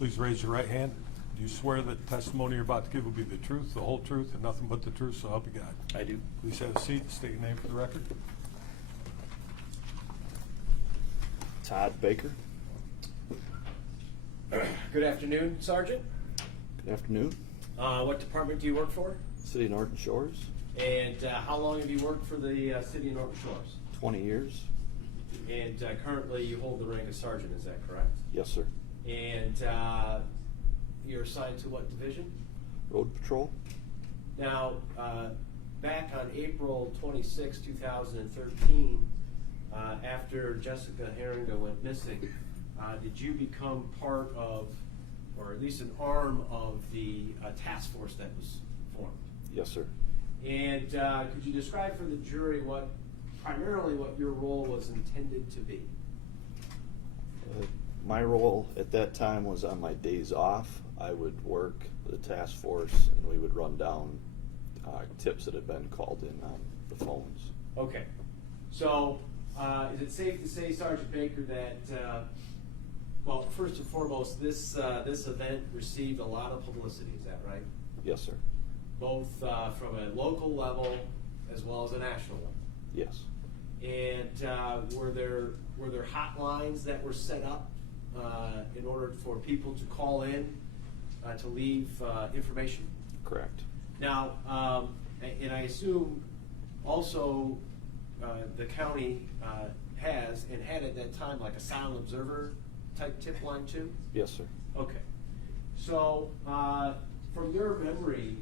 Please raise your right hand. Do you swear that the testimony you're about to give will be the truth, the whole truth, and nothing but the truth, so help you God? I do. Please have a seat. State your name for the record. Todd Baker. Good afternoon, Sergeant. Good afternoon. What department do you work for? City of Norton Shores, And how long have you worked for the City of Norton Shores? 20 years. And currently you hold the rank of sergeant, is that correct? Yes, sir. And you're assigned to what division? Road Patrol. Now, back on April 26, 2013, after Jessica Heeringa went missing, did you become part of, or at least an arm of the task force that was formed? Yes, sir. And could you describe for the jury primarily what your role was intended to be? My role at that time was on my days off. I would work the task force and we would run down tips that had been called in on the phones. Okay. So is it safe to say, Sergeant Baker, that, well, first and foremost, this event received a lot of publicity, is that right? Yes, sir. Both from a local level as well as a national level? Yes. And were there hotlines that were set up in order for people to call in to leave information? Correct. Now, and I assume also the county has and had at that time like a silent observer type tip line too? Yes, sir. Okay. So from your memory,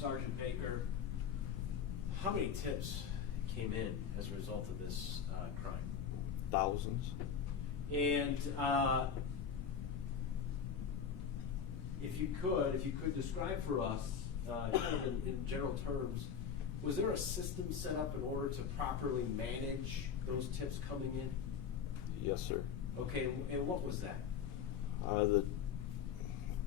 Sergeant Baker, how many tips came in as a result of this crime? Thousands. And if you could describe for us, kind of in general terms, was there a system set up in order to properly manage those tips coming in? Yes, sir. Okay, and what was that? The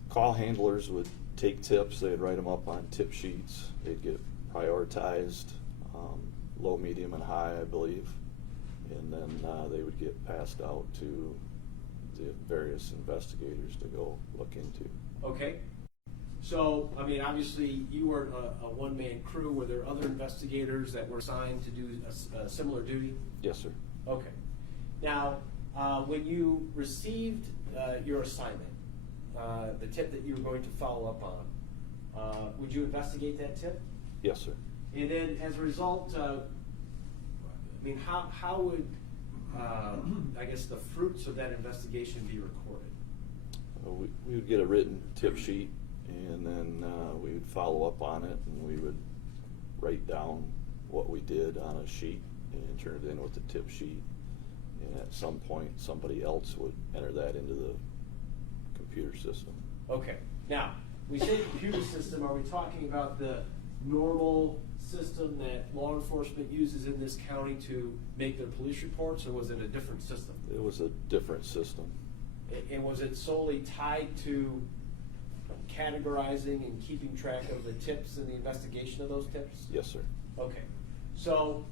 call handlers would take tips, they'd write them up on tip sheets, they'd get prioritized, low, medium, and high, I believe, and then they would get passed out to the various investigators to go look into. Okay, so, I mean, obviously you were a one-man crew. Were there other investigators that were assigned to do a similar duty? Yes, sir. Okay. Now, when you received your assignment, the tip that you were going to follow up on, would you investigate that tip? Yes, sir. And then, as a result, I mean, how would, I guess, the fruits of that investigation be recorded? We would get a written tip sheet, and then we would follow up on it, and we would write down what we did on a sheet and turn it in with the tip sheet. And at some point, somebody else would enter that into the computer system. Okay. Now, we say computer system, are we talking about the normal system that law enforcement uses in this county to make their police reports, or was it a different system? It was a different system. And was it solely tied to categorizing and keeping track of the tips and the investigation of those tips? Yes, sir. Okay. So,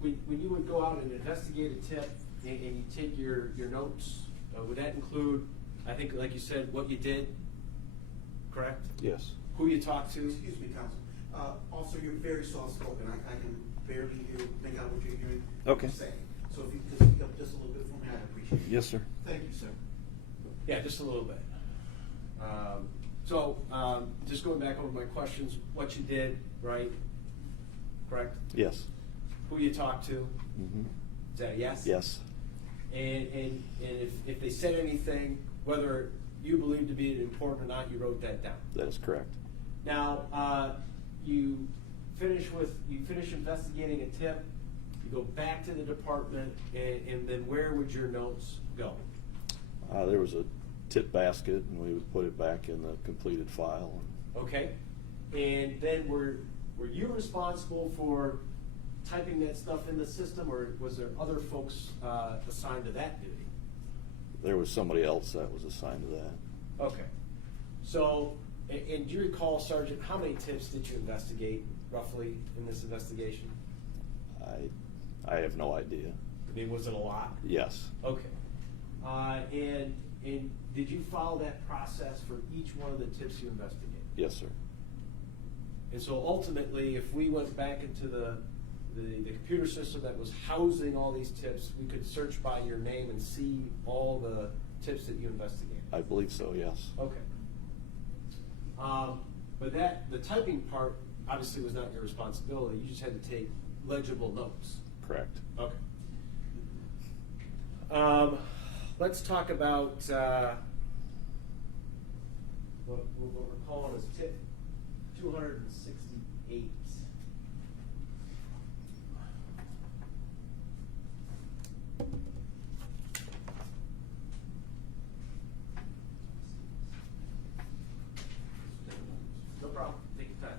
when you would go out and investigate a tip and you take your notes, would that include, I think, like you said, what you did, correct? Yes. Who you talked to? Excuse me, Counsel. Also, you're very soft-spoken. I can barely make out what you're hearing. Okay. Say. So if you could speak up just a little bit for me, I'd appreciate it. Yes, sir. Thank you, sir. Yeah, just a little bit. So, just going back over my questions, what you did, right? Correct? Yes. Who you talked to? Mm-hmm. Is that a yes? Yes. And if they said anything, whether you believed to be important or not, you wrote that down. That is correct. Now, you finish investigating a tip, you go back to the department, and then where would your notes go? There was a tip basket, and we would put it back in the completed file. Okay, and then were you responsible for typing that stuff in the system, or was there other folks assigned to that duty? There was somebody else that was assigned to that. Okay, so, and do you recall, Sergeant, how many tips did you investigate roughly in this investigation? I have no idea. I mean, was it a lot? Yes. Okay. And did you follow that process for each one of the tips you investigated? Yes, sir. And so ultimately, if we went back into the computer system that was housing all these tips, we could search by your name and see all the tips that you investigated? I believe so, yes. Okay. But the typing part obviously was not your responsibility. You just had to take legible notes. Correct. Okay. Let's talk about what we're calling as tip 268. No problem. Take your time.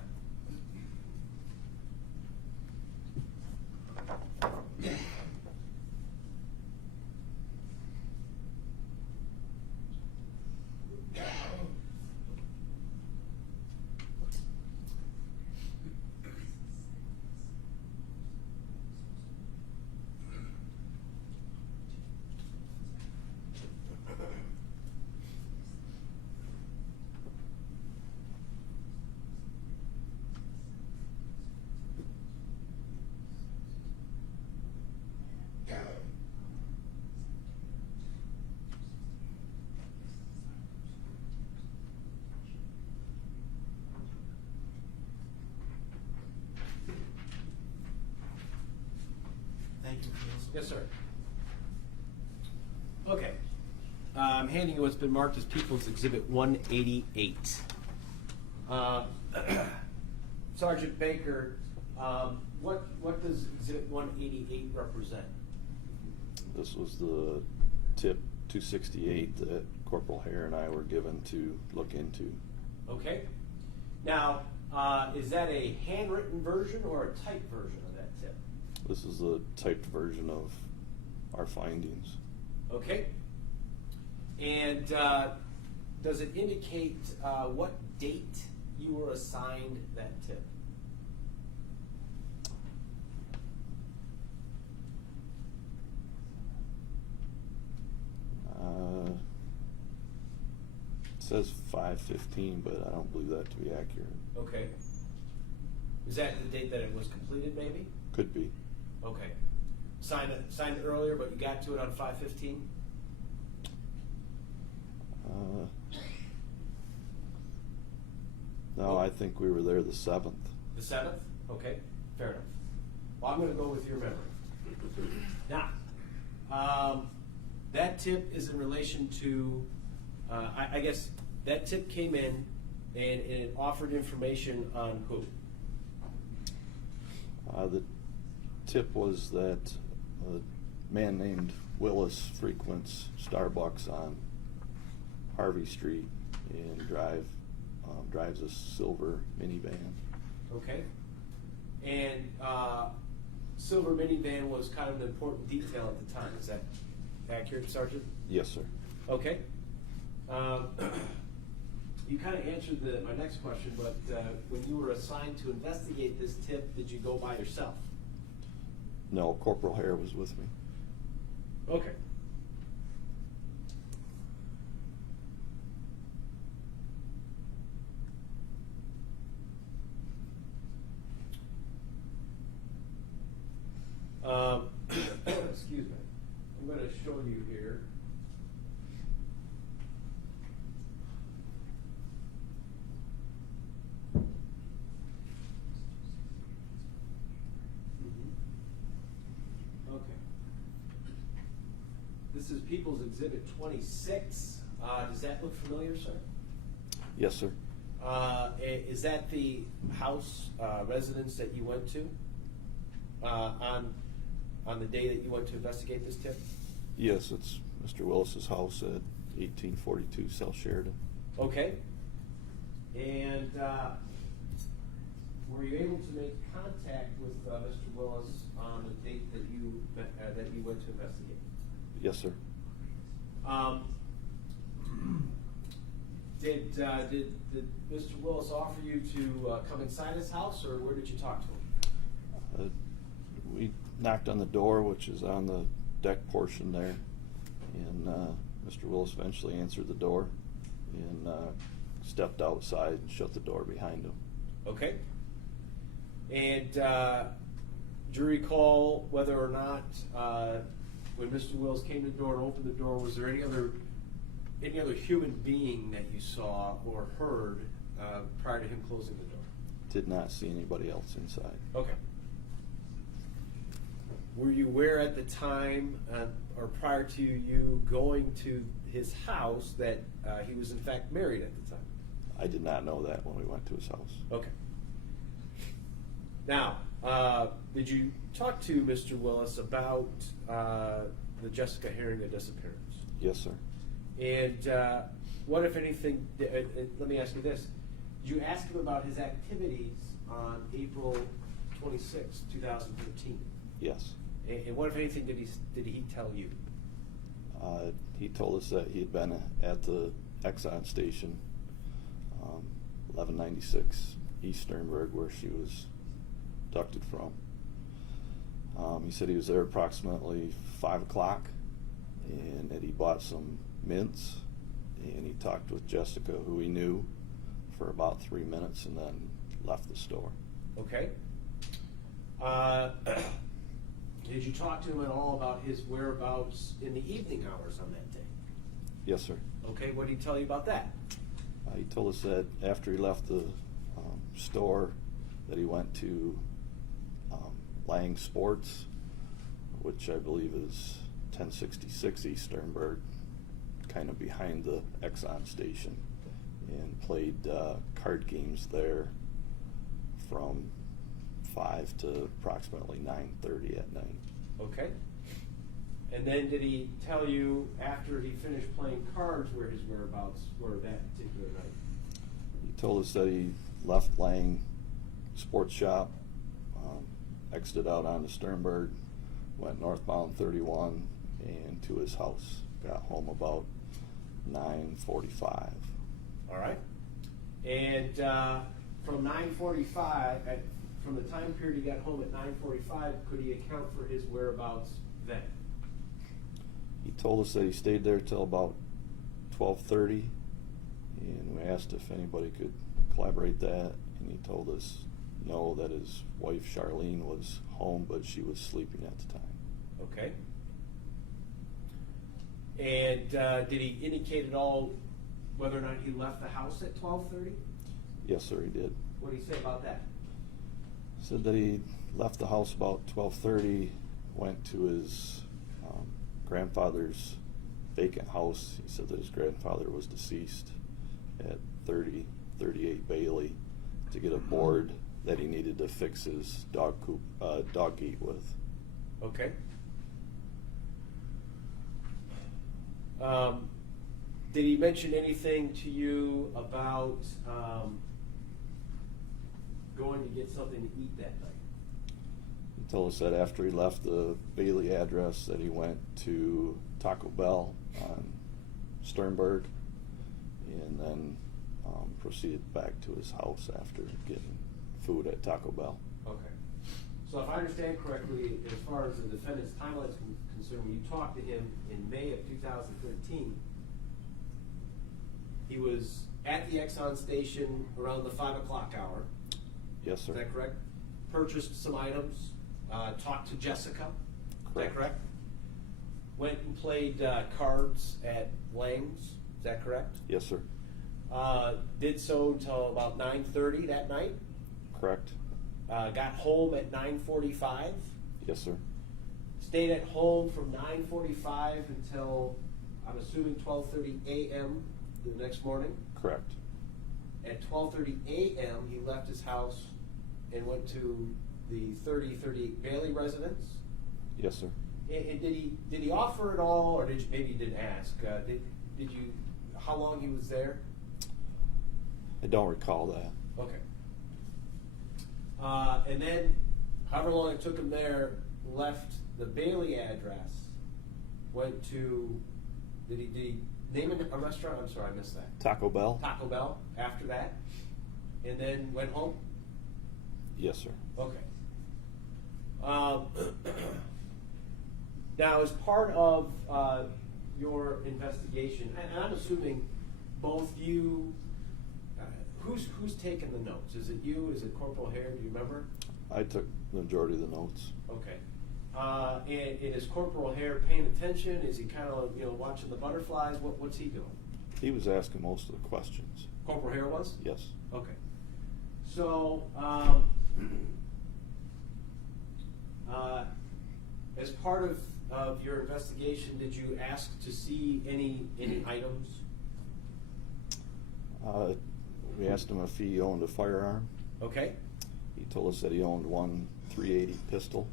Thank you, Willis. Yes, sir. Okay. I'm handing you what's been marked as People's Exhibit 188. Sergeant Baker, what does Exhibit 188 represent? This was the tip 268 that Corporal Hare and I were given to look into. Okay. Now, is that a handwritten version or a typed version of that tip? This is a typed version of our findings. Okay. And does it indicate what date you were assigned that tip? It says 5/15, but I don't believe that to be accurate. Okay. Is that the date that it was completed, maybe? Could be. Okay. Signed it earlier, but you got to it on 5/15? No, I think we were there the 7th. The 7th? Okay, fair enough. Well, I'm going to go with your memory. Now, that tip is in relation to, I guess, that tip came in and it offered information on who? The tip was that a man named Willis frequents Starbucks on Harvey Street and drives a silver minivan. Okay. And silver minivan was kind of an important detail at the time. Is that accurate, Sergeant? Yes, sir. Okay. You kind of answered my next question, but when you were assigned to investigate this tip, did you go by yourself? No, Corporal Hare was with me. Okay. Excuse me. I'm going to show you here. Okay. This is People's Exhibit 26. Does that look familiar, sir? Yes, sir. Is that the house residence that you went to on the day that you went to investigate this tip? Yes, it's Mr. Willis's house at 1842 South Sheridan. Okay. And were you able to make contact with Mr. Willis on the date that you went to investigate? Yes, sir. Did Mr. Willis offer you to come inside his house, or where did you talk to him? We knocked on the door, which is on the deck portion there, And Mr. Willis eventually answered the door and stepped outside and shut the door behind him. Okay. And do you recall whether or not when Mr. Willis came to the door and opened the door, was there any other human being that you saw or heard prior to him closing the door? Did not see anybody else inside. Okay. Were you aware at the time or prior to you going to his house that he was in fact married at the time? I did not know that when we went to his house. Okay. Now, did you talk to Mr. Willis about the Jessica Heeringa disappearance? Yes, sir. And what, if anything, let me ask you this. Did you ask him about his activities on April 26, 2013? Yes. And what, if anything, did he tell you? He told us that he had been at the Exxon station, 1196 East Sternberg, where she was abducted from. He said he was there approximately 5 o'clock, and that he bought some mints, and he talked with Jessica, who he knew, for about 3 minutes, and then left the store. Okay. Did you talk to him at all about his whereabouts in the evening hours on that day? Yes, sir. Okay, what did he tell you about that? He told us that after he left the store, that he went to Lang Sports, which I believe is 1066 East Sternberg, kind of behind the Exxon station, and played card games there from 5 to approximately 9:30 at night. Okay. And then did he tell you after he finished playing cards where his whereabouts were that particular night? He told us that he left Lang Sports Shop, exited out onto Sternberg, went northbound 31, and to his house. Got home about 9:45. All right. And from 9:45, from the time period he got home at 9:45, could he account for his whereabouts then? He told us that he stayed there till about 12:30, and we asked if anybody could collaborate that, and he told us no, that his wife Charlene was home, but she was sleeping at the time. Okay. And did he indicate at all whether or not he left the house at 12:30? Yes, sir, he did. What did he say about that? Said that he left the house about 12:30, went to his grandfather's vacant house. He said that his grandfather was deceased at 3038 Bailey, to get a board that he needed to fix his dog gate with. Okay. Did he mention anything to you about going to get something to eat that night? He told us that after he left the Bailey address, that he went to Taco Bell on Sternberg, and then proceeded back to his house after getting food at Taco Bell. Okay. So if I understand correctly, as far as the defendant's timeline is concerned, when you talked to him in May of 2013, he was at the Exxon station around the 5 o'clock hour. Yes, sir. Is that correct? Purchased some items, talked to Jessica. Is that correct? Went and played cards at Lang's. Is that correct? Yes, sir. Did so until about 9:30 that night. Correct. Got home at 9:45. Yes, sir. Stayed at home from 9:45 until, I'm assuming, 12:30 a.m. the next morning. Correct. At 12:30 a.m., he left his house and went to the 3038 Bailey residence. Yes, sir. And did he offer at all, or maybe you didn't ask? Did you? How long he was there? I don't recall that. Okay. And then, however long it took him there, left the Bailey address, went to, did he name a restaurant? I'm sorry, I missed that. Taco Bell? Taco Bell after that, and then went home? Yes, sir. Okay. Now, as part of your investigation, and I'm assuming both you, who's taking the notes? Is it you? Is it Corporal Hare? Do you remember? I took the majority of the notes. Okay. And is Corporal Hare paying attention? Is he kind of, watching the butterflies? What's he doing? He was asking most of the questions. Corporal Hare was? Yes. Okay. So, as part of your investigation, did you ask to see any items? We asked him if he owned a firearm. Okay. He told us that he owned one .380 pistol.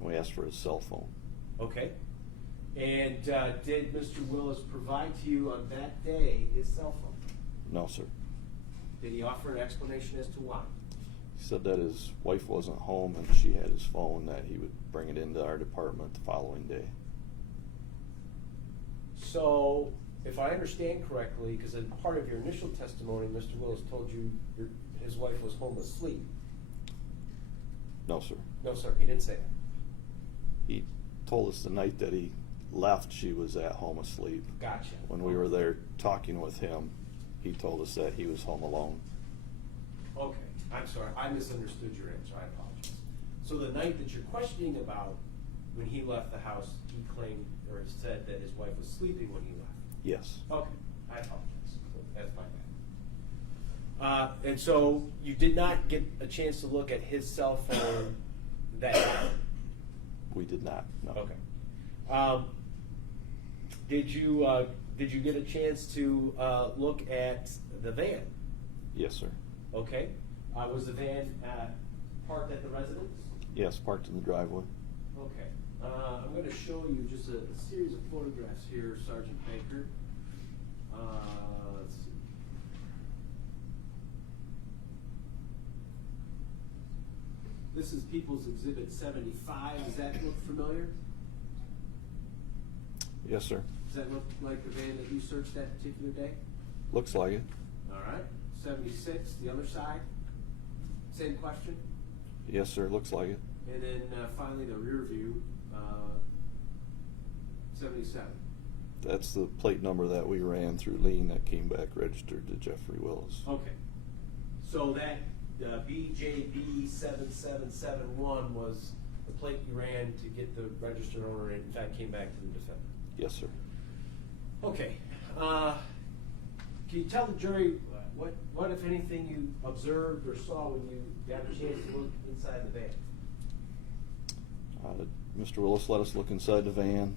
We asked for his cell phone. Okay. And did Mr. Willis provide to you on that day his cell phone? No, sir. Did he offer an explanation as to why? He said that his wife wasn't home and she had his phone, that he would bring it into our department the following day. So, if I understand correctly, because in part of your initial testimony, Mr. Willis told you his wife was home asleep. No, sir. No, sir, he didn't say that. He told us the night that he left, she was at home asleep. Gotcha. When we were there talking with him, he told us that he was home alone. Okay, I'm sorry, I misunderstood your answer, I apologize. So the night that you're questioning about, when he left the house, he claimed, or said that his wife was sleeping when he left? Yes. Okay, I apologize, that's my bad. And so you did not get a chance to look at his cell phone that night? We did not, no. Okay. Did you get a chance to look at the van? Yes, sir. Okay. Was the van parked at the residence? Yes, parked in the driveway. Okay. I'm going to show you just a series of photographs here, Sergeant Baker. Let's see. This is People's Exhibit 75. Does that look familiar? Yes, sir. Does that look like the van that you searched that particular day? Looks like it. All right. 76, the other side. Same question. Yes, sir, looks like it. And then finally the rear view, 77. That's the plate number that we ran through Lean that came back registered to Jeffrey Willis. Okay. So that BJB 7771 was the plate you ran to get the registered owner and in fact came back to the defendant. Yes, sir. Okay. Can you tell the jury what if anything you observed or saw when you got a chance to look inside the van? Mr. Willis let us look inside the van.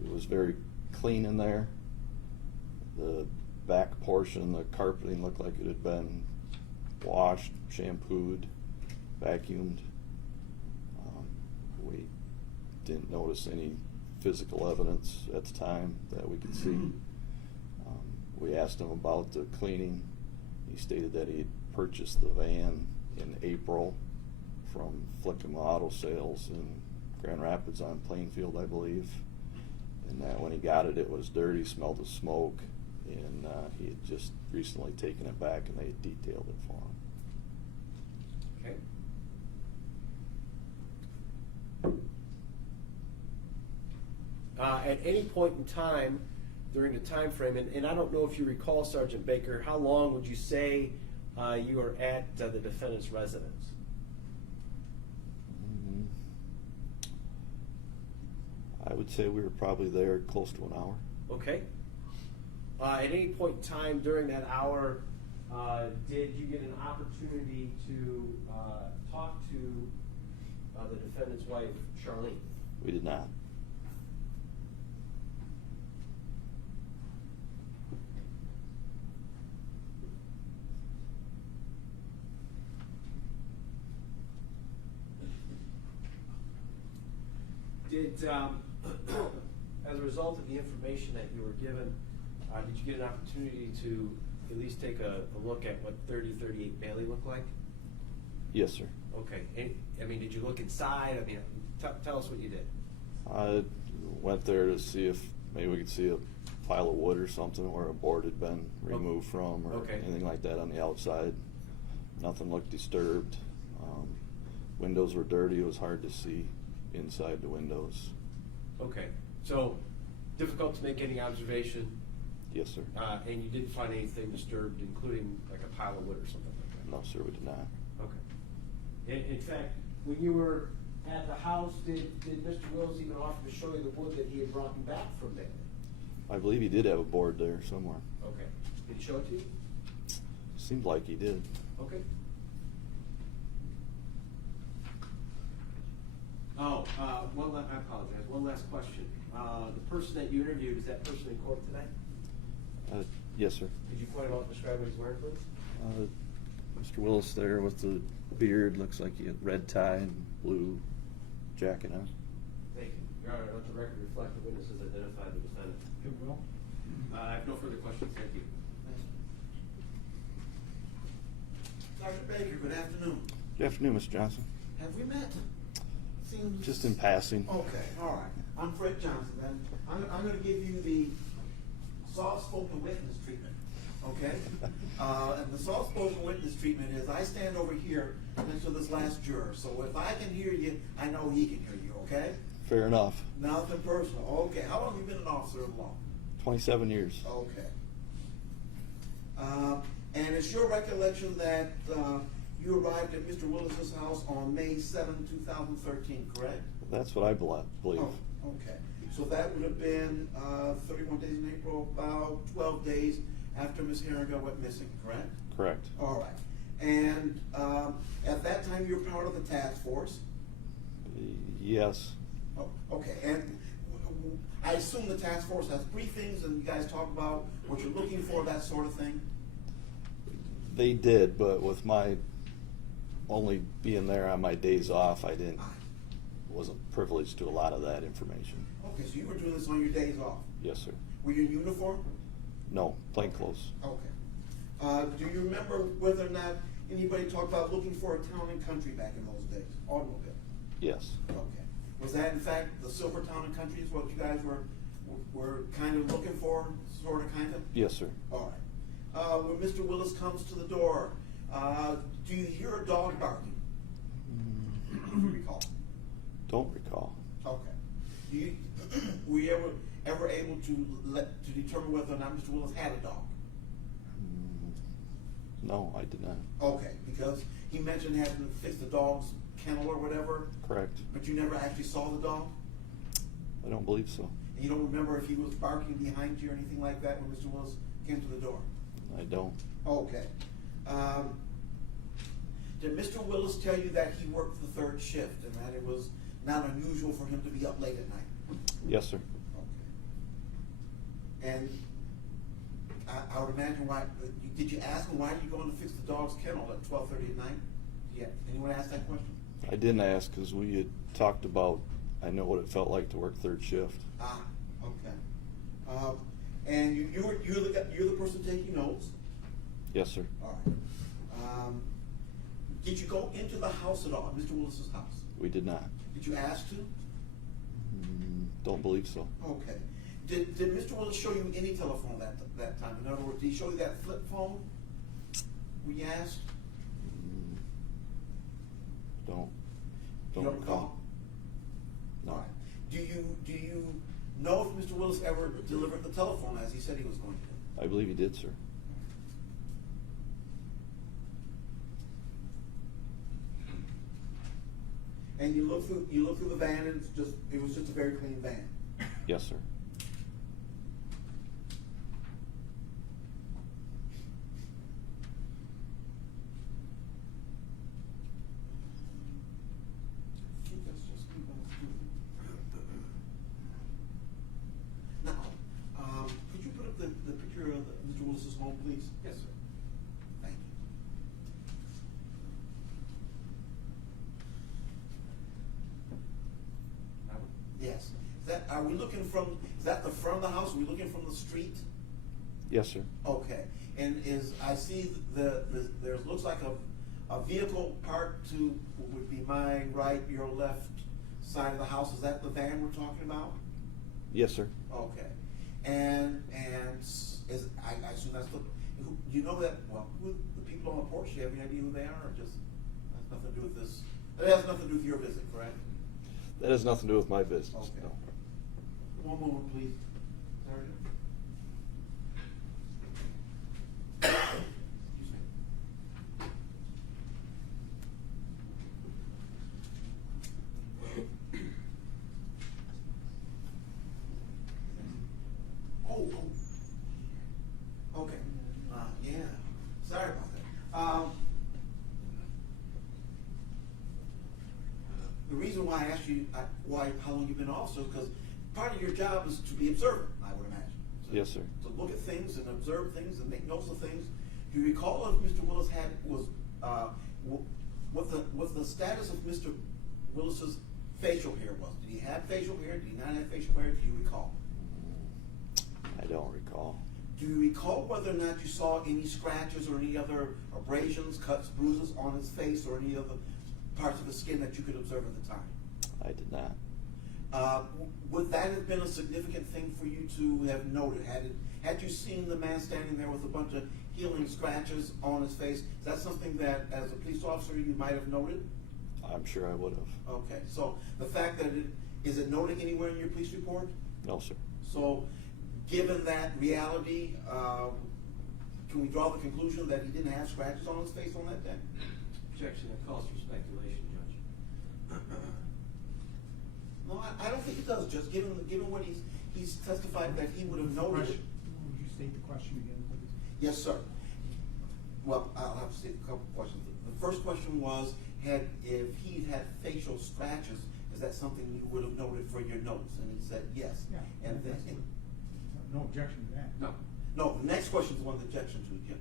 It was very clean in there. The back portion, the carpeting looked like it had been washed, shampooed, vacuumed. We didn't notice any physical evidence at the time that we could see. We asked him about the cleaning. He stated that he had purchased the van in April from Flickham Auto Sales in Grand Rapids on Plainfield, I believe. And that when he got it, it was dirty, smelled of smoke, and he had just recently taken it back and they had detailed it for him. Okay. At any point in time during the time frame, and I don't know if you recall, Sergeant Baker, how long would you say you were at the defendant's residence? I would say we were probably there close to an hour. Okay. At any point in time during that hour, did you get an opportunity to talk to the defendant's wife, Charlene? We did not. Did, as a result of the information that you were given, did you get an opportunity to at least take a look at what 3038 Bailey looked like? Yes, sir. Okay. I mean, did you look inside? I mean, tell us what you did. I went there to see if maybe we could see a pile of wood or something where a board had been removed from or Okay. anything like that on the outside. Nothing looked disturbed. Windows were dirty. It was hard to see. inside the windows. Okay, so difficult to make any observation, Yes, sir. and you didn't find anything disturbed, including like a pile of wood or something like that? No, sir, we did not. Okay. In fact, when you were at the house, did Mr. Willis even offer to show you the wood that he had brought back from there? I believe he did have a board there somewhere. Okay. Did he show it to you? Seemed like he did. Okay. Oh, I apologize. One last question. The person that you interviewed, is that person in court today? Yes, sir. Could you point him out and describe what he's wearing, please? Mr. Willis there with the beard, looks like he had red tie and blue jacket on. Thank you. Your Honor, let the record reflect the witnesses identified the defendant. It will. I have no further questions. Thank you. Sergeant Baker, good afternoon. Good afternoon, Mr. Johnson. Have we met? Seems. Just in passing. Okay, all right. I'm Fred Johnson, and I'm gonna give you the soft-spoken witness treatment, okay? And the soft-spoken witness treatment is, I stand over here next to this last juror, so if I can hear you, I know he can hear you, okay? Fair enough. Nothing personal, okay. How long have you been an officer of law? 27 years. Okay. And it's your recollection that you arrived at Mr. Willis's house on May 7, 2013, correct? That's what I believe. Oh, okay. So that would have been 31 days in April, about 12 days after Ms. Heeringa went missing, correct? Correct. All right. And at that time, you were part of the task force? Yes. Oh, okay. And I assume the task force has briefings and you guys talk about what you're looking for, that sort of thing? They did, but with my only being there on my days off, I wasn't privileged to a lot of that information. Okay, so you were doing this on your days off? Yes, sir. Were you in uniform? No, plain clothes. Okay. Do you remember whether or not anybody talked about looking for a town and country back in those days? Automobile? Yes. Okay. Was that in fact the silver town and country is what you guys were kind of looking for, sort of, kind of? Yes, sir. All right. When Mr. Willis comes to the door, do you hear a dog barking? Do you recall? Don't recall. Okay. Were you ever able to determine whether or not Mr. Willis had a dog? No, I did not. Okay, because he mentioned having to fix the dog's kennel or whatever, Correct. but you never actually saw the dog? I don't believe so. And you don't remember if he was barking behind you or anything like that when Mr. Willis came to the door? I don't. Okay. Did Mr. Willis tell you that he worked the third shift and that it was not unusual for him to be up late at night? Yes, sir. Okay. And I would imagine why, did you ask him why did you go in to fix the dog's kennel at 12:30 at night? Yeah, anyone ask that question? I didn't ask because we had talked about, I know what it felt like to work third shift. Ah, okay. And you're the person taking notes? Yes, sir. All right. Did you go into the house at all, Mr. Willis's house? We did not. Did you ask to? Don't believe so. Okay. Did Mr. Willis show you any telephone that time? In other words, did he show you that flip phone? Were you asked? Don't You don't recall. All right. Do you know if Mr. Willis ever delivered the telephone as he said he was going to? I believe he did, sir. And you look through the van and it was just a very clean van. Yes, sir. Now, could you put up the picture of Mr. Willis's home, please? Yes, sir. Thank you. Yes. Is that the front of the house? Are we looking from the street? Yes, sir. Okay. And I see there looks like a vehicle parked to, would be my right, your left side of the house. Is that the van we're talking about? Yes, sir. Okay. And I assume that's you know that, well, who the people on the porch, do you have any idea who they are, or just has nothing to do with this? It has nothing to do with your visit, correct? That has nothing to do with my business, Okay. no. One moment, please. Sergeant. Excuse me. Oh. Okay. Yeah. Sorry about that. The reason why I asked you how long you've been an officer is because part of your job is to be observant, I would imagine. Yes, sir. To look at things and observe things and make notes of things. Do you recall if Mr. Willis what the status of Mr. Willis's facial hair was? Did he have facial hair? Did he not have facial hair? Do you recall? I don't recall. Do you recall whether or not you saw any scratches or any other abrasions, cuts, bruises on his face or any other parts of his skin that you could observe at the time? I did not. Would that have been a significant thing for you to have noted? Had you seen the man standing there with a bunch of healing scratches on his face, is that something that, as a police officer, you might have noted? I'm sure I would have. Okay, so the fact that is it noted anywhere in your police report? No, sir. So, given that reality, can we draw the conclusion that he didn't have scratches on his face on that day? Objection, that calls for speculation, Judge. No, I don't think it does, just given what he's testified that he would have noted. Would you state the question again, please? Yes, sir. Well, I'll have to state a couple questions. The first question was, if he had facial scratches, is that something you would have noted for your notes? And he said yes. Yeah. And then, No objection to that. No. no, the next question is one of the objection to, Jim.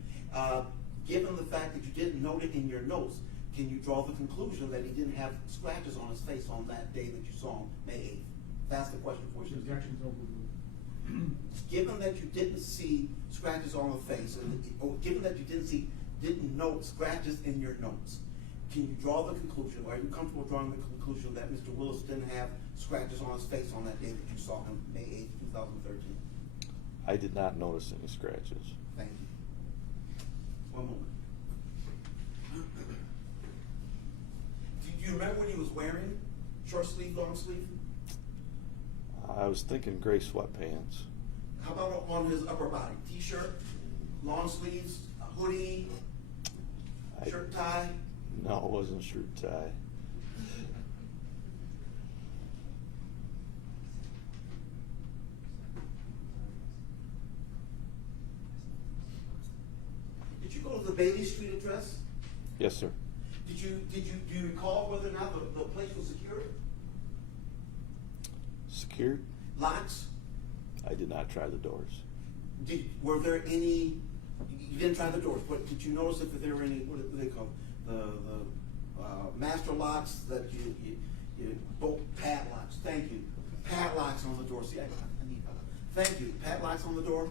Given the fact that you didn't note it in your notes, can you draw the conclusion that he didn't have scratches on his face on that day that you saw him, May 8th? That's the question for The you. objection's overruled. Given that you didn't see scratches on the face, or given that you didn't note scratches in your notes, can you draw the conclusion, or are you comfortable drawing the conclusion that Mr. Willis didn't have scratches on his face on that day that you saw him, May 8th, 2013? I did not notice any scratches. Thank you. One moment. Do you remember what he was wearing? Short sleeve, long sleeve? I was thinking gray sweatpants. How about on his upper body? T-shirt, long sleeves, a hoodie, shirt tie? No, it wasn't shirt tie. Did you go to the Bailey Street address? Yes, sir. Do you recall whether or not the place was secured? Secured? Locks? I did not try the doors. Were there any? You didn't try the doors, but did you notice if there were any? What do they call the master locks that you bolt padlocks? Thank you. Padlocks on the door. See, I need. Thank you. Padlocks on the door.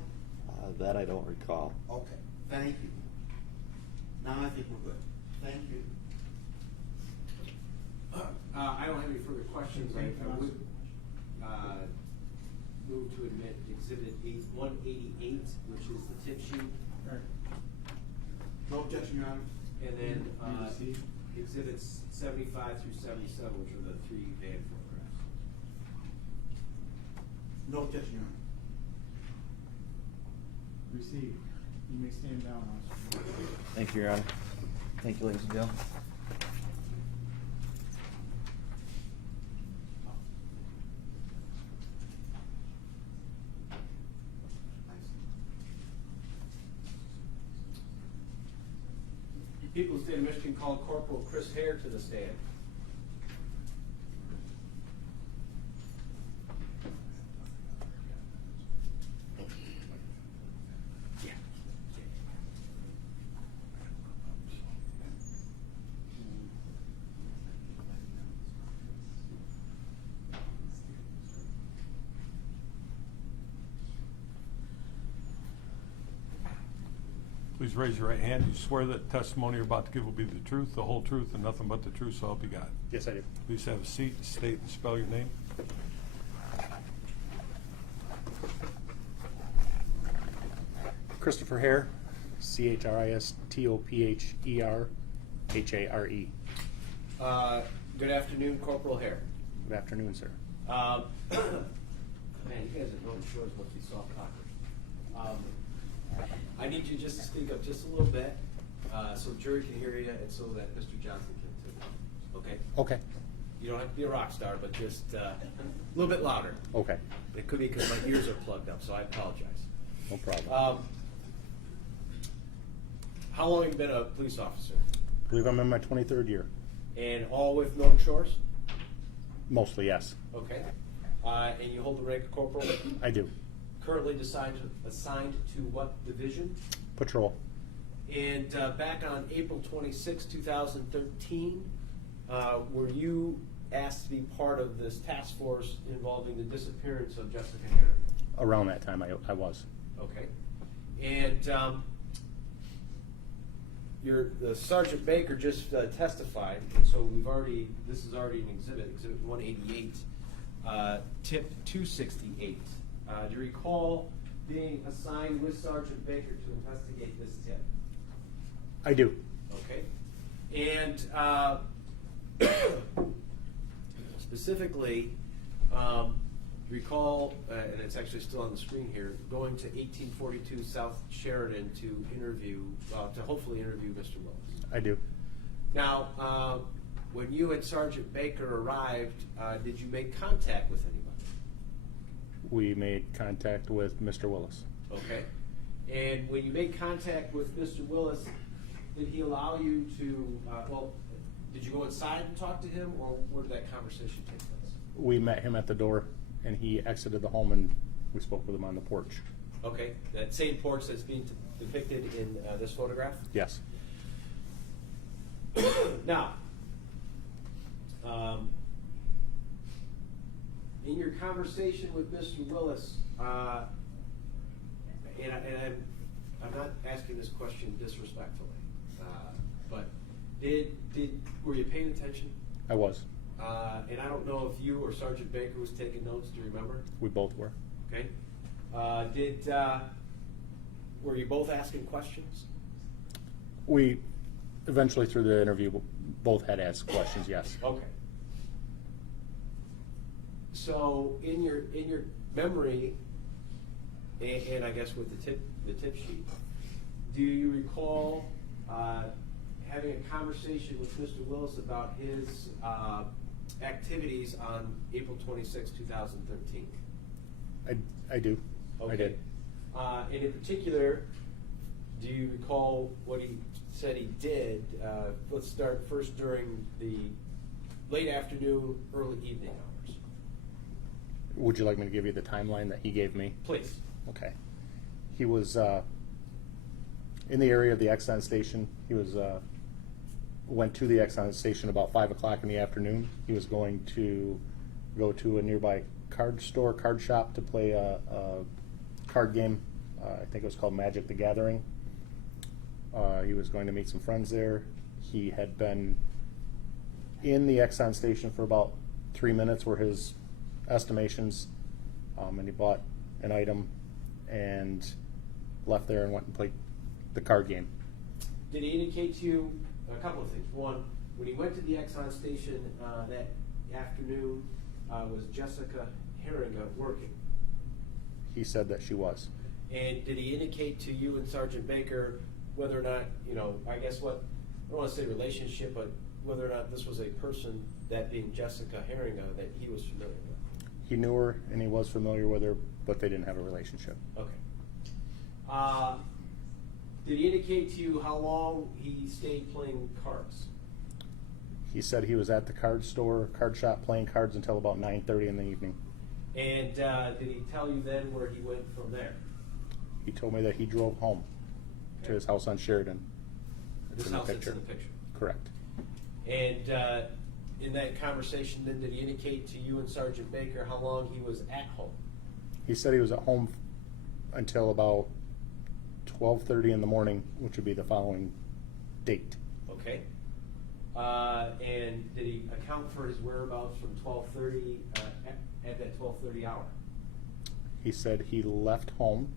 That I don't recall. Okay. Thank you. Now I think we're good. Thank you. I don't have any further questions. I would move to admit Exhibit 188, which is the tip sheet, Right. No objection, Your Honor. and then You receive? Exhibits 75 through 77, which are the 3 van photographs. No objection, Your Honor. Received. You may stand down, officer. Thank you, Your Honor. Thank you, ladies and gentlemen. People of the state of Michigan call Corporal Chris Hare to the stand. Please raise your right hand. You swear that the testimony you're about to give will be the truth, the whole truth, and nothing but the truth, so help you God. Yes, I do. Please have a seat, state and spell your name. Christopher Hare, ChristopherHare, HARE. Good afternoon, Corporal Hare. Good afternoon, sir. Man, you guys at North Shores must be soft cockers. I need you just to speak up just a little bit, so the jury can hear you and so that Mr. Johnson can too. Okay? Okay. You don't have to be a rock star, but just a little bit louder. Okay. It could be because my ears are plugged up, so I apologize. No problem. How long have you been a police officer? I believe I'm in my 23rd year. And all with North Shores? Mostly, yes. Okay. And you hold the rank of corporal? I do. Currently assigned to what division? Patrol. And back on April 26, 2013, were you asked to be part of this task force involving the disappearance of Jessica Heeringa? Around that time, I was. Okay. And the Sergeant Baker just testified, so this is already an exhibit 188, tip 268. Do you recall being assigned with Sergeant Baker to investigate this tip? I do. Okay. And specifically, recall, and it's actually still on the screen here, going to 1842 South Sheridan to hopefully interview Mr. Willis. I do. Now, when you and Sergeant Baker arrived, did you make contact with anybody? We made contact with Mr. Willis. Okay. And when you made contact with Mr. Willis, did he allow you to, did you go inside and talk to him, or where did that conversation take place? We met him at the door, and he exited the home, and we spoke with him on the porch. Okay, that same porch that's being depicted in this photograph? Yes. Now, in your conversation with Mr. Willis, and I'm not asking this question disrespectfully, but were you paying attention? I was. And I don't know if you or Sergeant Baker was taking notes. Do you remember? We both were. Okay. Were you both asking questions? We eventually, through the interview, both had asked questions, yes. Okay. So in your memory, and I guess with the tip sheet, do you recall having a conversation with Mr. Willis about his activities on April 26, 2013? I do. Okay. I did. And in particular, do you recall what he said he did? Let's start first during the late afternoon, early evening hours. Would you like me to give you the timeline that he gave me? Please. Okay. He was in the area of the Exxon station. He was went to the Exxon station about 5 o'clock in the afternoon. He was going to go to a nearby card shop to play a card game. I think it was called Magic the Gathering. He was going to meet some friends there. He had been in the Exxon station for about 3 minutes, were his estimations, and he bought an item and left there and went and played the card game. Did he indicate to you a couple of things? One, when he went to the Exxon station that afternoon, was Jessica Heeringa working? He said that she was. And did he indicate to you and Sergeant Baker whether or not, I guess I don't want to say relationship, but whether or not this was a person, that being Jessica Heeringa, that he was familiar with? He knew her and he was familiar with her, but they didn't have a relationship. Okay. Did he indicate to you how long he stayed playing cards? He said he was at the card shop playing cards until about 9:30 in the evening. And did he tell you then where he went from there? He told me that he drove home to his house on Sheridan. It's This in the house that's picture. in the picture. Correct. And in that conversation, then, did he indicate to you and Sergeant Baker how long he was at home? He said he was at home until about 12:30 in the morning, which would be the following date. Okay. And did he account for his whereabouts from 12:30 at that 12:30 hour? He said he left home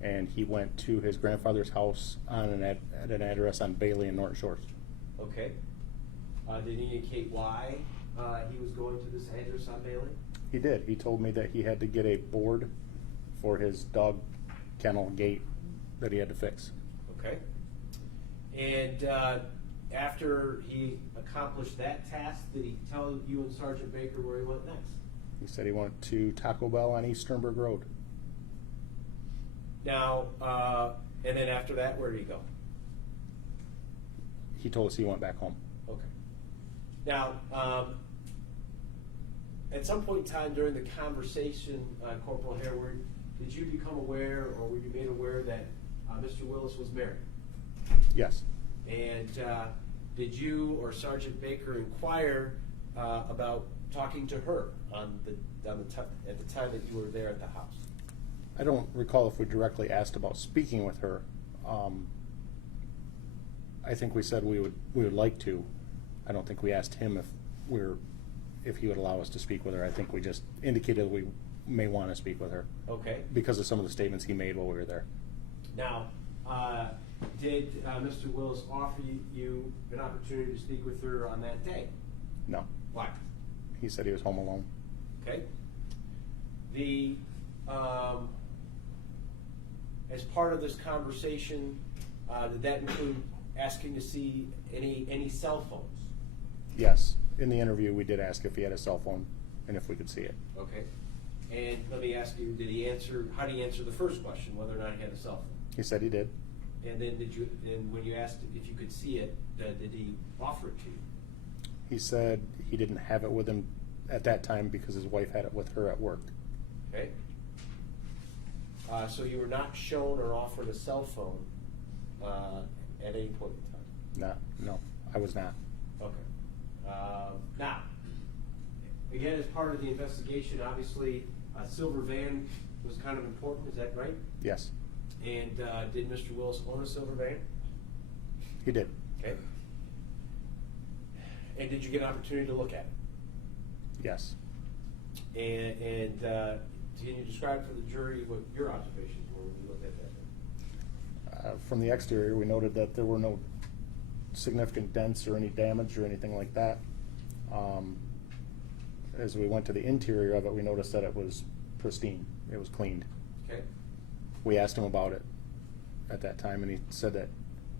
and he went to his grandfather's house at an address on Bailey and Norton Shores. Okay. Did he indicate why he was going to this address on Bailey? He did. He told me that he had to get a board for his dog kennel gate that he had to fix. Okay. And after he accomplished that task, did he tell you and Sergeant Baker where he went next? He said he went to Taco Bell on East Sternberg Road. Now, and then after that, where did he go? He told us he went back home. Okay. Now, at some point in time during the conversation, Corporal Harewood, did you become aware or were you made aware that Mr. Willis was married? Yes. And did you or Sergeant Baker inquire about talking to her at the time that you were there at the house? I don't recall if we directly asked about speaking with her. I think we said we would like to. I don't think we asked him if he would allow us to speak with her. I think we just indicated that we may want to speak with her Okay. because of some of the statements he made while we were there. Now, did Mr. Willis offer you an opportunity to speak with her on that day? No. Why? He said he was home alone. Okay. The as part of this conversation, did that include asking to see any cell phones? Yes. In the interview, we did ask if he had a cell phone and if we could see it. Okay. And let me ask you, how did he answer the first question, whether or not he had a cell phone? He said he did. And then when you asked if you could see it, did he offer it to you? He said he didn't have it with him at that time because his wife had it with her at work. Okay. So you were not shown or offered a cell phone at any point in time? No, I was not. Okay. Now, again, as part of the investigation, obviously, a silver van was kind of important, is that right? Yes, And did Mr. Willis own a silver van? he did. Okay. And did you get an opportunity to look at it? Yes. And can you describe for the jury what your observations were when you looked at that van? From the exterior, we noted that there were no significant dents or any damage or anything like that. As we went to the interior of it, we noticed that it was pristine. It was cleaned. Okay. We asked him about it at that time, and he said that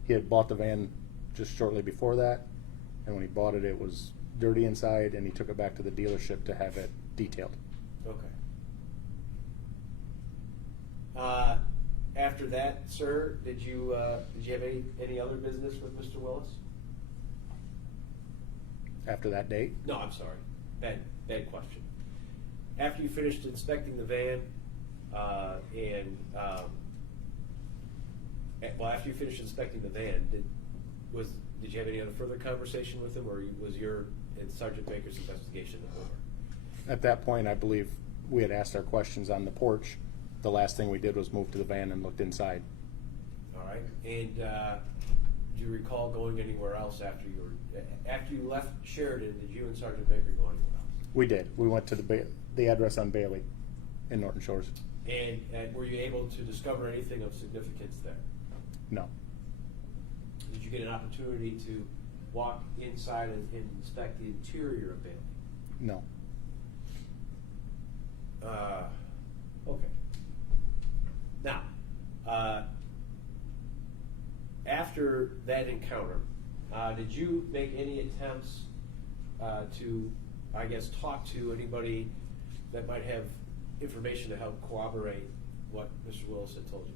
he had bought the van just shortly before that, and when he bought it, it was dirty inside, and he took it back to the dealership to have it detailed. Okay. After that, sir, did you have any other business with Mr. Willis? After that date, No, I'm sorry. Bad question. After you finished inspecting the van, after you finished inspecting the van, did you have any other further conversation with him, or was your and Sergeant Baker's investigation over? at that point, I believe we had asked our questions on the porch. The last thing we did was move to the van and looked inside. All right. And do you recall going anywhere else after you left Sheridan? Did you and Sergeant Baker go anywhere else? We did. We went to the address on Bailey in Norton Shores. And were you able to discover anything of significance there? No. Did you get an opportunity to walk inside and inspect the interior of Bailey? No. Okay. Now, after that encounter, did you make any attempts to, I guess, talk to anybody that might have information to help corroborate what Mr. Willis had told you?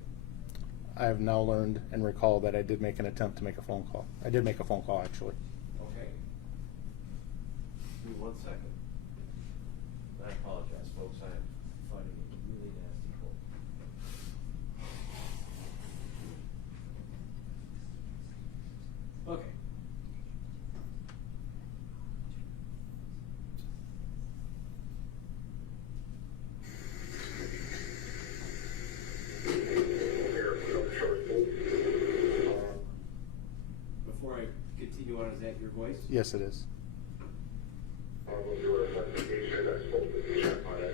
I have now learned and recall that I did make an attempt to make a phone call. I did make a phone call, actually. Okay. Give me 1 second. I apologize, folks. I am finding it really nasty cold. Okay. Before I continue on, is that your voice? Yes, it is. We'll do an investigation. I spoke with the sheriff on it a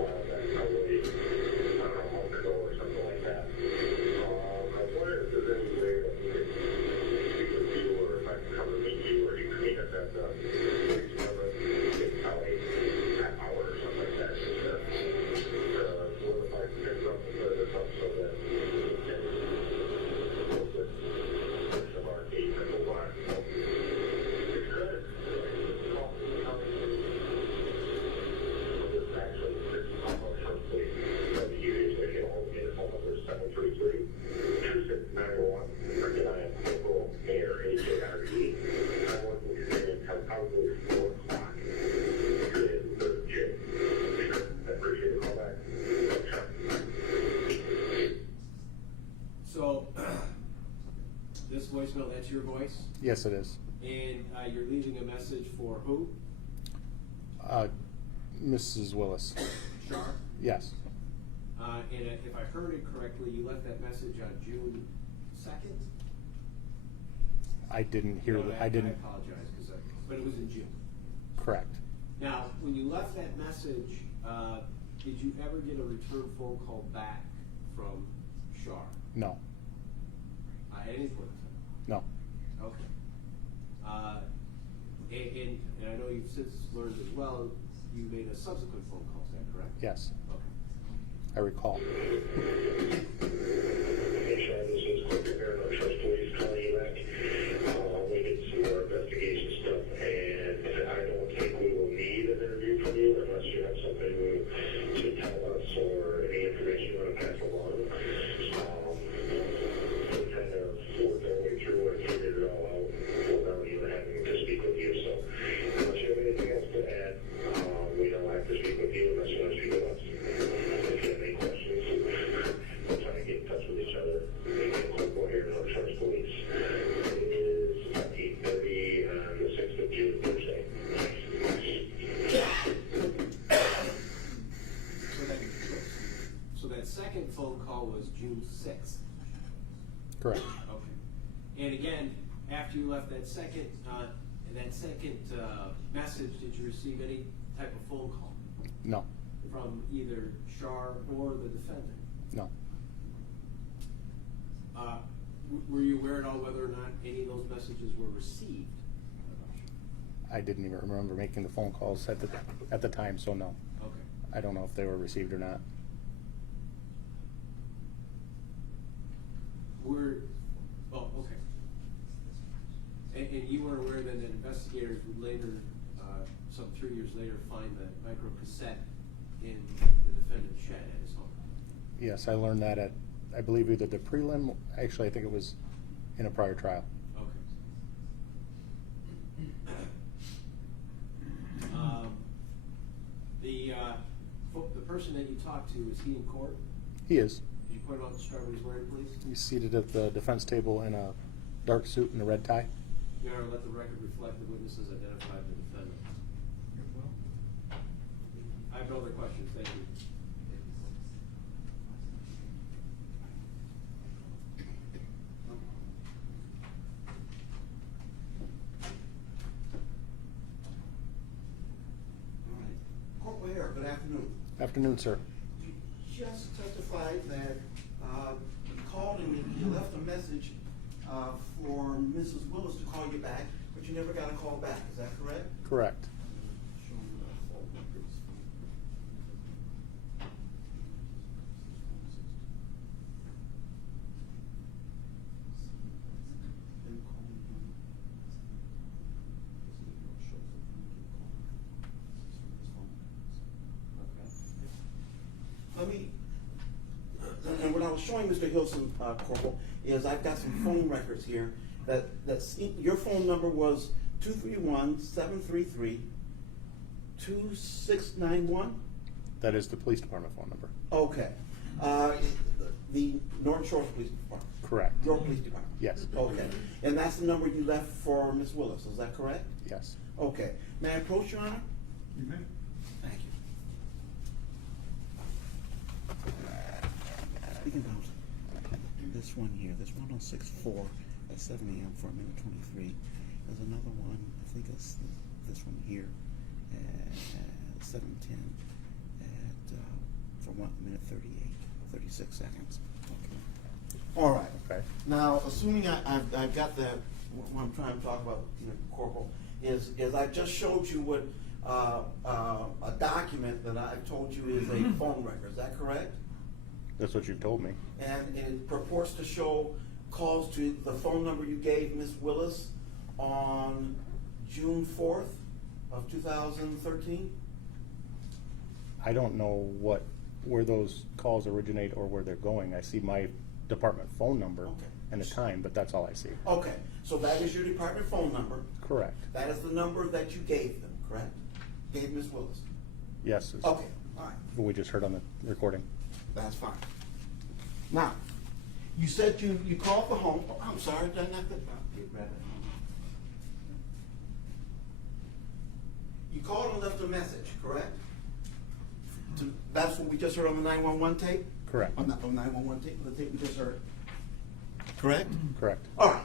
while back, probably, I don't know, a month ago or something like that. I wonder if there's any way that we could speak with you, or if I can come and meet you, or you can meet us at the police voicemail, that's your voice? Yes, it is. And you're leaving a message for who? Mrs. Willis. Char? Yes. And if I heard it correctly, you left that message on June 2nd? I didn't hear No, that. I I didn't. apologize, but it was in June. Correct. Now, when you left that message, did you ever get a return phone call back from Char? No. At any point in time? No. Okay. And I know you've since learned as well, you made a subsequent phone call, is that correct? Yes. Okay. I recall. Hey, Sean, this is Corporate Mayor of Trust Police calling you back. We did some more investigation stuff, and I don't think we will need an interview from you unless you have something to tell us or any information you want to pass along. We kind of worked our way through and figured it all out without even having to speak with you. So, unless you have anything else to add, we don't have to speak with you unless you want to speak with us. If you have any questions, we'll try to get in touch with each other. We'll hear from Trust Police. It is 8:30 on the 6th of June, Thursday. So that second phone call was June 6th? Correct. Okay. And again, after you left that second message, did you receive any type of phone call No. from either Char or the defendant? No. Were you aware at all whether or not any of those messages were received? I didn't even remember making the phone calls at the time, so no. Okay. I don't know if they were received or not. Okay. And you were aware then that investigators would later, some 3 years later, find the micro cassette in the defendant's shed at his home? Yes, I learned that at, I believe, either the prelim, actually, I think it was in a prior trial. Okay. The person that you talked to, is he in court? He is. Could you point out the describe what he's wearing, please? He's seated at the defense table in a dark suit and a red tie. Your Honor, let the record reflect the witnesses identified the defendant. I have no other questions, thank you. All right. Corporal Hare, good afternoon. Afternoon, sir. You just testified that you called and you left a message for Mrs. Willis to call you back, but you never got a call back, is that correct? Correct. Show me the phone records. Let me, and what I was showing Mr. Hilson, Corporal, is I've got some phone records here that's, your phone number was 231-733-2691? That is the police department phone number. Okay. The Norton Shores Police Department? Correct. Your police department? Yes. Okay. And that's the number you left for Miss Willis, is that correct? Yes. Okay. May I approach, Your Honor? You may. Thank you. Speaking of this one here, there's 106.4 at 7 a.m. for a minute 23. There's another one, I think it's this one here at 7:10 for 1 minute 36 seconds. Okay. All right. Okay. Now, assuming I've got that, what I'm trying to talk about, Corporal, is I just showed you what a document that I've told you is a phone record. Is that correct? That's what you've told me. And it purports to show calls to the phone number you gave Miss Willis on June 4th of 2013? I don't know where those calls originate or where they're going. I see my department phone number Okay. and the time, but that's all I see. Okay, so that is your department phone number. Correct. That is the number that you gave them, correct? Gave Miss Willis? Yes. Okay, all right. What we just heard on the recording. That's fine. Now, You said you called the home, oh, I'm sorry, did I not get that? You called and left a message, correct? That's what we just heard on the 911 tape? Correct. On the 911 tape, the tape we just heard. Correct? Correct. All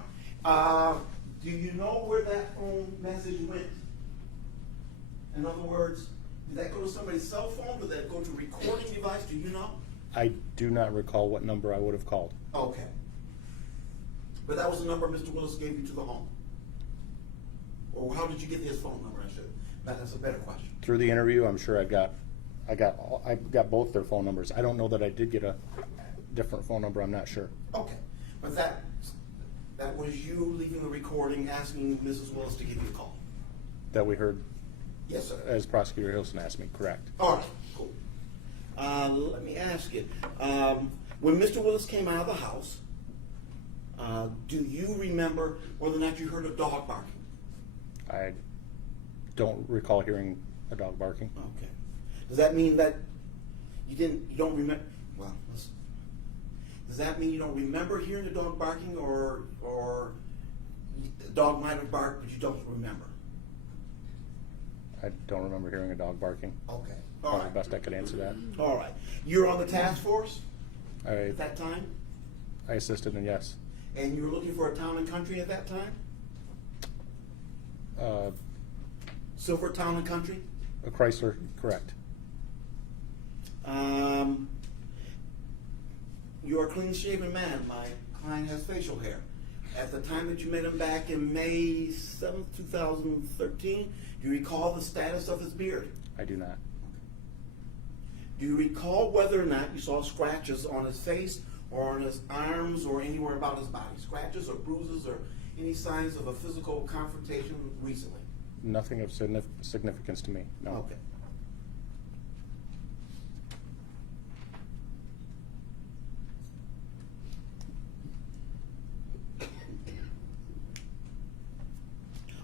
right. Do you know where that phone message went? In other words, did that go to somebody's cell phone? Did that go to a recording device? Do you know? I do not recall what number I would have called. Okay. But that was the number Mr. Willis gave you to the home? Or how did you get his phone number? That's a better question. Through the interview, I'm sure I got both their phone numbers. I don't know that I did get a different phone number. I'm not sure. Okay. But that was you leaving the recording asking Mrs. Willis to give you a call? That we heard, Yes, sir. as Prosecutor Hilson asked me. Correct. All right, cool. Let me ask you, when Mr. Willis came out of the house, do you remember whether or not you heard a dog barking? I don't recall hearing a dog barking. Okay. Does that mean that you don't remember, well, does that mean you don't remember hearing a dog barking, or the dog might have barked but you don't remember? I don't remember hearing a dog barking. Okay. All Probably right. best I could answer that. All right. You're on the task force I at that time? I assisted, and yes. And you were looking for a town and country at that time? Silver Town and Country? A Chrysler, correct. You're a clean-shaven man. My client has facial hair. At the time that you met him back in May 7th, 2013, do you recall the status of his beard? I do not. Do you recall whether or not you saw scratches on his face or on his arms or anywhere about his body? Scratches or bruises or any signs of a physical confrontation recently? Nothing of significance to me, no. Okay.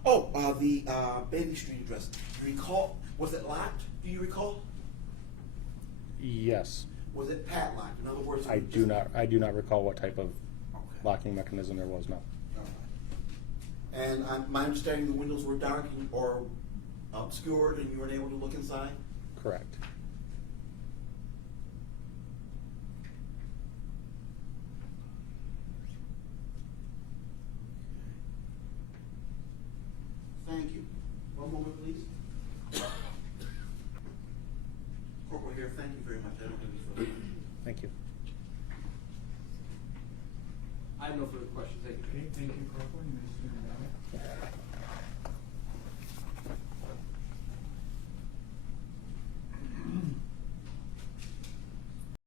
Oh, the Bailey Street address. Do you recall, was it locked? Do you recall? Yes. Was it padlocked? In other words, I do not recall what type of Okay. locking mechanism there was, no. All right. And my understanding, the windows were dark or obscured, and you weren't able to look inside? Correct. Thank you. One moment, please. Corporal here, thank you very much. I don't have any further. Thank you. I have no further questions. Thank you. Okay, thank you, Corporal. You may stand down.